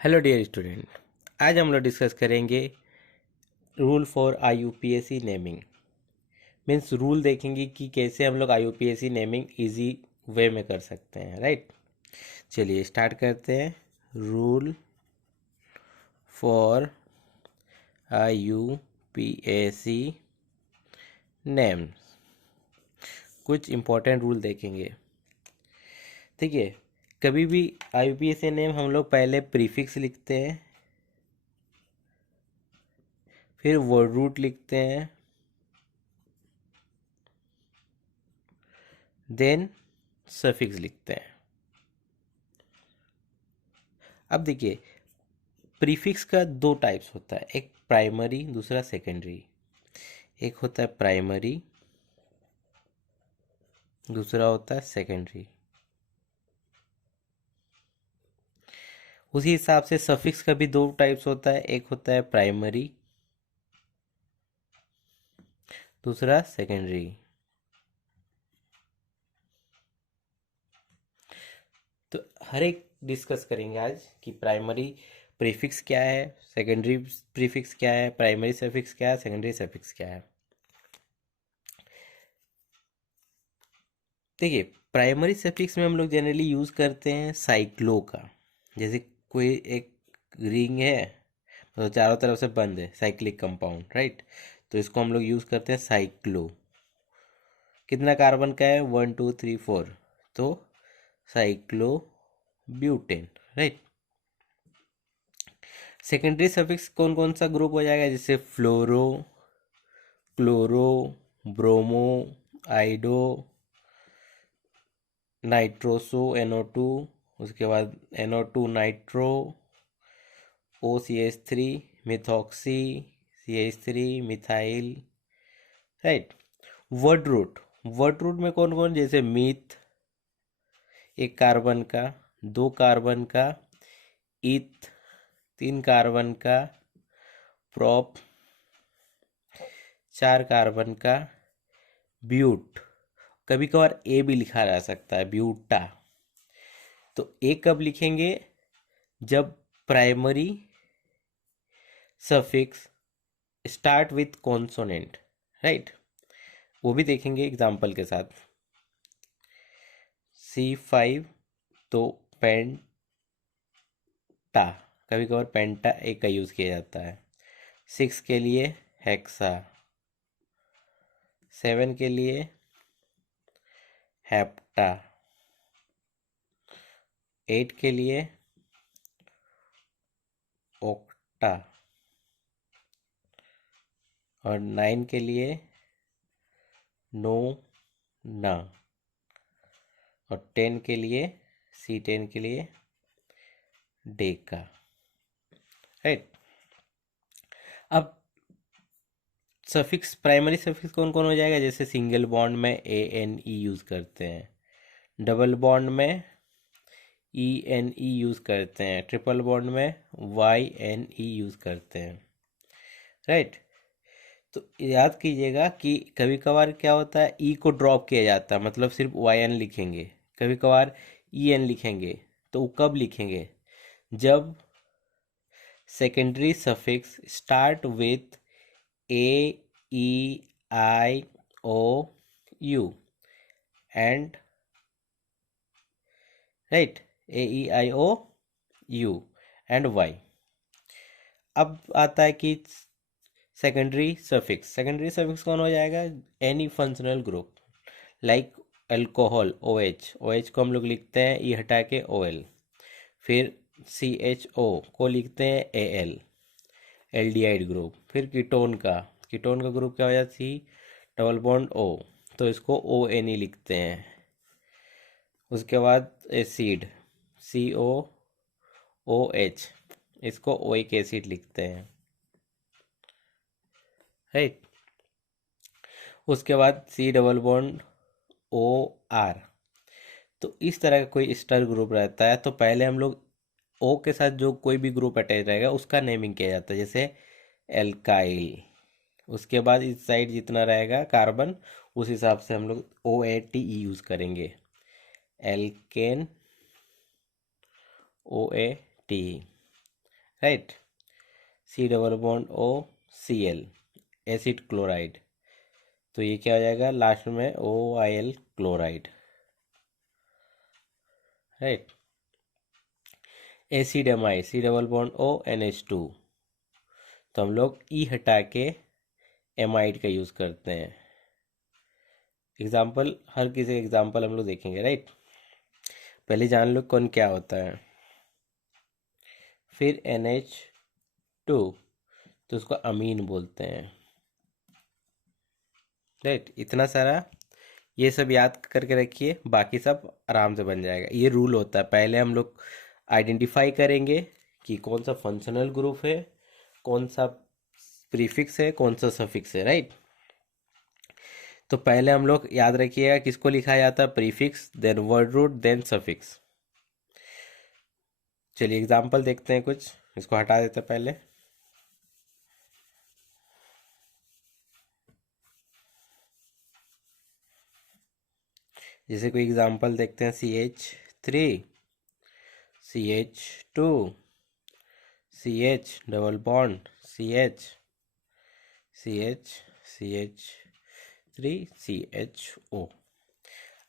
Hello dear student. आज हम लोग डिस्कस करेंगे rule for IUPAC naming. Means rule देखेंगे कि कैसे हम लोग IUPAC नेमिंग इजी वे में कर सकते हैं, राइट। चलिए स्टार्ट करते हैं। Rule for IUPAC names. कुछ इंपॉर्टेंट रूल देखेंगे। ठीक है, कभी भी IUPAC नेम हम लोग पहले प्रीफिक्स लिखते हैं, फिर वर्ड रूट लिखते हैं, देन सफिक्स लिखते हैं। अब देखिए, प्रीफिक्स का दो टाइप्स होता है, एक प्राइमरी दूसरा सेकेंडरी। एक होता है प्राइमरी, दूसरा होता है सेकेंडरी। उसी हिसाब से सफिक्स का भी दो टाइप्स होता है, एक होता है प्राइमरी, दूसरा सेकेंडरी। तो हर एक डिस्कस करेंगे आज कि प्राइमरी प्रीफिक्स क्या है, सेकेंडरी प्रीफिक्स क्या है, प्राइमरी सफिक्स क्या है, सेकेंडरी सफिक्स क्या है। देखिए, प्राइमरी सफिक्स में हम लोग जनरली यूज़ करते हैं साइक्लो का। जैसे कोई एक रिंग है, मतलब चारों तरफ से बंद है, साइक्लिक कंपाउंड, राइट। तो इसको हम लोग यूज़ करते हैं साइक्लो। कितना कार्बन का है, 1 2 3 4, तो cyclobutane, right. Secondary suffix कौन कौन सा ग्रुप हो जाएगा, जैसे fluoro, chloro, bromo, iodo, nitroso NO2, उसके बाद NO2 nitro, OCH3, methoxy, CH3 methyl, right. Word root में कौन कौन, जैसे मीथ एक कार्बन का, दो कार्बन का, ईथ तीन कार्बन का, प्रोप चार कार्बन का, ब्यूट कभी कभार ए भी लिखा जा सकता है, ब्यूटा। तो ए कब लिखेंगे, जब primary suffix start with consonant, right. वो भी देखेंगे एग्जाम्पल के साथ। C5 तो पेंटा, कभी कभार पेंटा एक का यूज़ किया जाता है। 6 के लिए हेक्सा, 7 के लिए हेप्टा, 8 के लिए ओक्टा, और 9 के लिए नोना, और 10 के लिए C10 के लिए डेका, राइट। अब सफिक्स प्राइमरी सफिक्स कौन कौन हो जाएगा, जैसे सिंगल बॉन्ड में ANE यूज़ करते हैं, डबल बॉन्ड में ENE यूज़ करते हैं, ट्रिपल बॉन्ड में YNE यूज़ करते हैं, राइट। तो याद कीजिएगा कि कभी कभार क्या होता है, ई को ड्रॉप किया जाता है, मतलब सिर्फ YN लिखेंगे, कभी कभार EN लिखेंगे। तो वो कब लिखेंगे, जब secondary suffix start with AEIOU and, right, AEIOU and Y। अब आता है कि सेकेंडरी सफिक्स कौन हो जाएगा, any functional group like alcohol OH को हम लोग लिखते हैं ई हटा के OL, फिर CHO को लिखते हैं AL एल्डिहाइड ग्रुप, फिर कीटोन का ग्रुप क्या हो जाता है, C डबल बॉन्ड O, तो इसको ONE लिखते हैं। उसके बाद एसिड COOH, इसको ओइक एसिड लिखते हैं, राइट। उसके बाद C डबल बॉन्ड OR। तो इस तरह का कोई स्टर ग्रुप रहता है, तो पहले हम लोग O के साथ जो कोई भी ग्रुप अटैच रहेगा उसका नेमिंग किया जाता है, जैसे एल्काइल। उसके बाद इस साइड जितना रहेगा कार्बन, उस हिसाब से हम लोग OATE यूज़ करेंगे, alkane OATE। Right. C double bond O C L, acid chloride, तो ये क्या हो जाएगा लास्ट में O I L chloride, right. Acid amide, C double bond O N H two, तो हम लोग ई हटा के एमाइड का यूज़ करते हैं। एग्जाम्पल, हर किसी एग्जाम्पल हम लोग देखेंगे, राइट। पहले जान लो कौन क्या होता है, फिर एन एच टू, तो उसको अमीन बोलते हैं, राइट। इतना सारा ये सब याद करके रखिए, बाकी सब आराम से बन जाएगा। ये रूल होता है, पहले हम लोग आइडेंटिफाई करेंगे कि कौन सा फंक्शनल ग्रुप है, कौन सा प्रीफिक्स है, कौन सा सफिक्स है, राइट। तो पहले हम लोग याद रखिएगा किसको लिखा जाता है, prefix, then word root, then suffix. चलिए एग्जाम्पल देखते हैं कुछ, इसको हटा देते हैं पहले। जैसे कोई एग्जाम्पल देखते हैं, CH3, CH2, CH double bond CH, CH, CH3, CHO।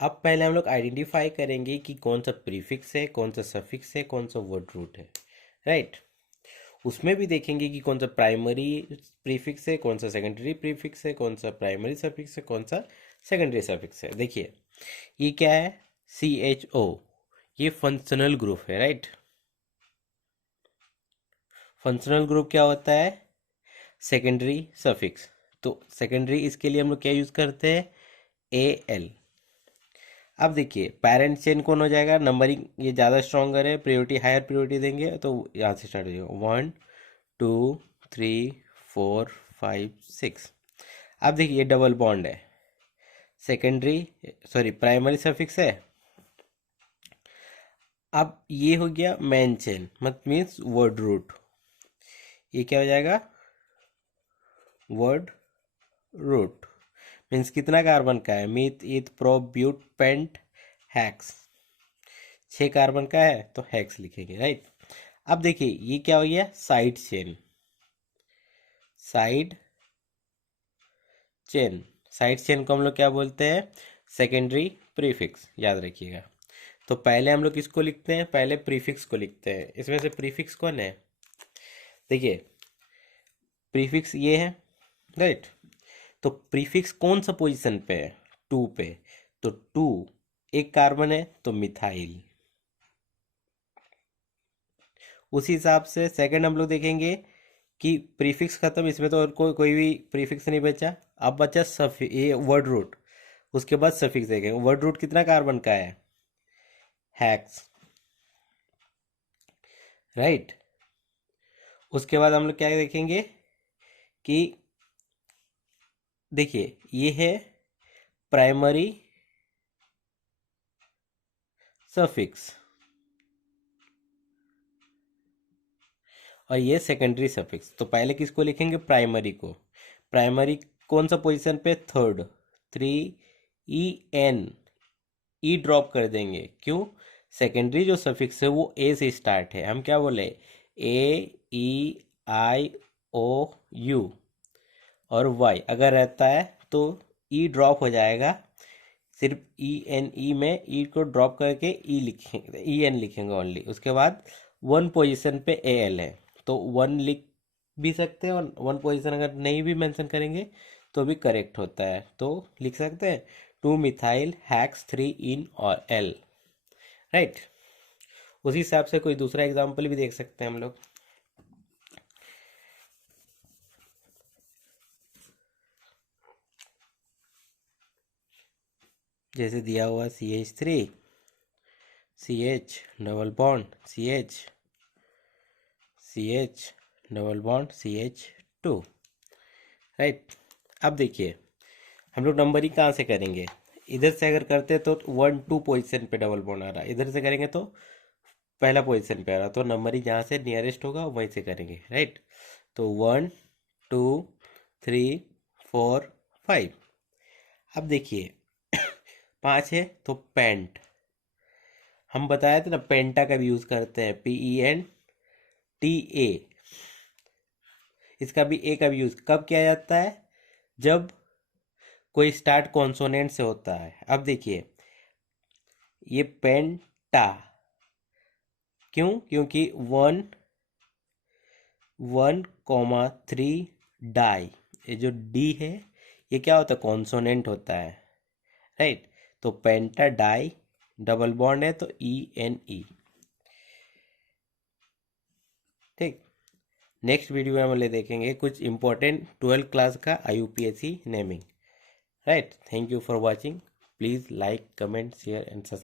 अब पहले हम लोग आइडेंटिफाई करेंगे कि कौन सा प्रीफिक्स है, कौन सा सफिक्स है, कौन सा वर्ड रूट है, राइट। उसमें भी देखेंगे कि कौन सा प्राइमरी प्रीफिक्स है, कौन सा सेकेंडरी प्रीफिक्स है, कौन सा प्राइमरी सफिक्स है, कौन सा सेकेंडरी सफिक्स है। देखिए ये क्या है, CHO, ये फंक्शनल ग्रुप है, राइट। फंक्शनल ग्रुप क्या होता है, सेकेंडरी सफिक्स। तो सेकेंडरी इसके लिए हम लोग क्या यूज करते हैं, AL। अब देखिए पेरेंट चेन कौन हो जाएगा, नंबरिंग ये ज़्यादा स्ट्रॉन्गर है, प्रायोरिटी हायर प्रायोरिटी देंगे, तो यहाँ से स्टार्ट हो जाएगा 1 2 3 4 5 6। अब देखिए ये डबल बॉन्ड है, सेकेंडरी सॉरी प्राइमरी सफिक्स है। अब ये हो गया मेन चेन, मत मीन्स वर्ड रूट, ये क्या हो जाएगा, वर्ड रूट। मीन्स कितना कार्बन का है, meth eth prop but pent hex, 6 carbon का है तो हेक्स लिखेंगे, राइट। अब देखिए ये क्या हो गया, side chain, side chain, side chain को हम लोग क्या बोलते हैं, सेकेंडरी प्रीफिक्स, याद रखिएगा। तो पहले हम लोग किसको लिखते हैं, पहले प्रीफिक्स को लिखते हैं। इसमें से प्रीफिक्स कौन है, देखिए प्रीफिक्स ये है, राइट। तो प्रीफिक्स कौन सा पोजीशन पे है, 2 पे, तो 2 एक कार्बन है तो मिथाइल। उसी हिसाब से सेकंड हम लोग देखेंगे कि प्रीफिक्स खत्म, इसमें तो और कोई भी प्रीफिक्स नहीं बचा। अब बचा ये वर्ड रूट, उसके बाद सफिक्स देखेंगे। वर्ड रूट कितना कार्बन का है, हैक्स, राइट। उसके बाद हम लोग क्या देखेंगे कि देखिए ये है प्राइमरी सफिक्स और ये सेकेंडरी सफिक्स। तो पहले किसको लिखेंगे, प्राइमरी को। प्राइमरी कौन सा पोजीशन पे, थर्ड, 3 EN, ई ड्रॉप कर देंगे, क्यों, सेकेंडरी जो सफिक्स है वो ए से स्टार्ट है। हम क्या बोले, AEIOU और वाई अगर रहता है तो ई ड्रॉप हो जाएगा, सिर्फ ENE में ई को ड्रॉप करके ई लिखेंगे, EN लिखेंगे ओनली। उसके बाद 1 पोजीशन पे AL है तो 1 लिख भी सकते हैं, और 1 पोजीशन अगर नहीं भी मेंशन करेंगे तो भी करेक्ट होता है, तो लिख सकते हैं 2 मिथाइल हैक्स 3 इन और L, राइट। उसी हिसाब से कोई दूसरा एग्जाम्पल भी देख सकते हैं हम लोग। जैसे दिया हुआ CH3, CH double bond CH, CH double bond CH2, right. अब देखिए हम लोग नंबरिंग कहाँ से करेंगे, इधर से अगर करते तो 1 2 पोजीशन पे डबल बॉन्ड आ रहा है, इधर से करेंगे तो पहला पोजीशन पे आ रहा, तो नंबरिंग जहाँ से नियरेस्ट होगा वहीं से करेंगे, राइट। तो 1 2 3 4 5। अब देखिए 5 है तो पेंट, हम बताए थे ना पेंटा का भी यूज़ करते हैं, PEN टी ए, इसका भी ए का भी यूज कब किया जाता है? जब कोई स्टार्ट कॉन्सोनेंट से होता है। अब देखिए ये पेंटा, क्यों? क्योंकि 1,3 डाई, ये जो डी है ये क्या होता है? कॉन्सोनेंट होता है, राइट। तो पेंटा डाई, डबल बॉन्ड है तो ENE। ठीक, नेक्स्ट वीडियो में हम ले देखेंगे कुछ इंपॉर्टेंट 12th क्लास का IUPAC naming, right. Thank you for watching. Please like, comment, share and subscribe.